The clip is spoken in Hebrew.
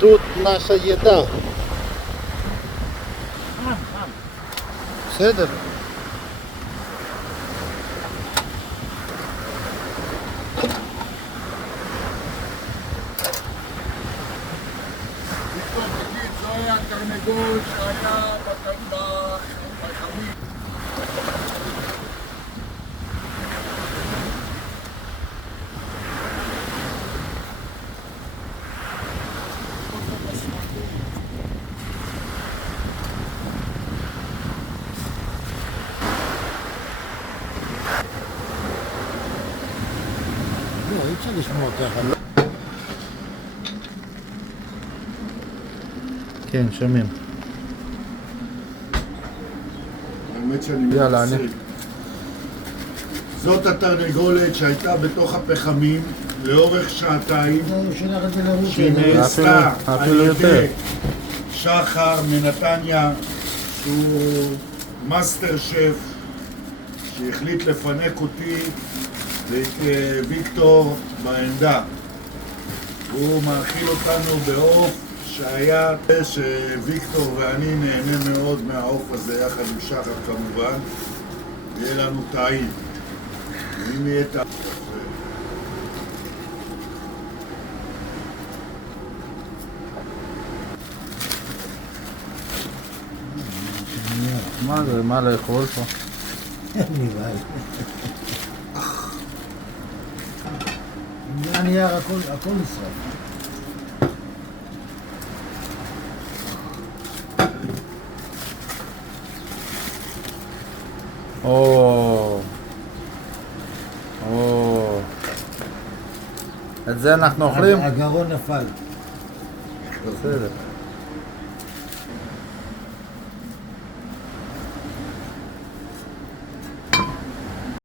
Тут наша еда. בסדר. זה היה תרנגול שהיה בחמית. לא, אי אפשר לשמוע ככה. כן, שומעים. האמת שאני יאללה, מתעסק. זאת התרנגולת שהייתה בתוך הפחמים לאורך שעתיים, שהיא נעשתה על אפילו יותר. ידי שחר מנתניה, שהוא מאסטר שף, שהחליט לפנק אותי ואת ויקטור בעמדה. הוא מאכיל אותנו בעוף שהיה שוויקטור ואני נהנה מאוד מהעוף הזה, יחד עם שחר כמובן. יהיה לנו טעים. ואם יהיה טעים... מה זה? מה לאכול פה? זה הנייר, הכל נשרף. או. את זה אנחנו אוכלים? הגרון נפל. בסדר.